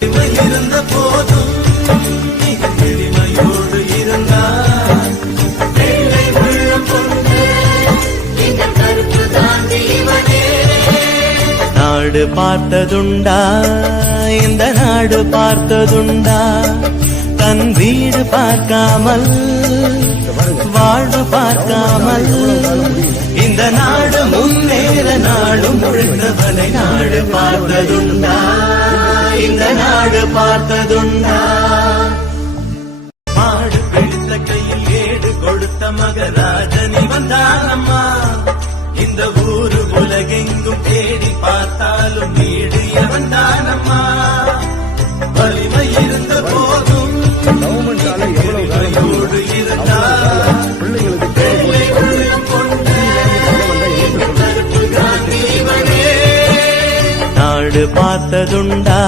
இருந்த போதும் எளிமையோடு இருந்தார் வெள்ளை உள்ளம் கொண்டு இந்த கருப்பு தாண்டி நாடு பார்த்ததுண்டா இந்த நாடு பார்த்ததுண்டா தன் வீடு பார்க்காமல் வாழ்வு பார்க்காமல் இந்த நாடு முன்னேற நாடும் முழுந்தவனை நாடு பார்த்ததுண்டா இந்த நாடு பார்த்ததுண்டா மாடு பிடித்த கையில் ஏடு கொடுத்த மகராஜனி வந்தானம்மா இந்த ஊரு உலகெங்கும் தேடி பார்த்தாலும் வீடு வந்தானம்மா வலிமை இருந்த போதும் எளிமையோடு இருந்தார் வெள்ளை உள்ளம் கொண்ட கருப்பு காந்தி நாடு பார்த்ததுண்டா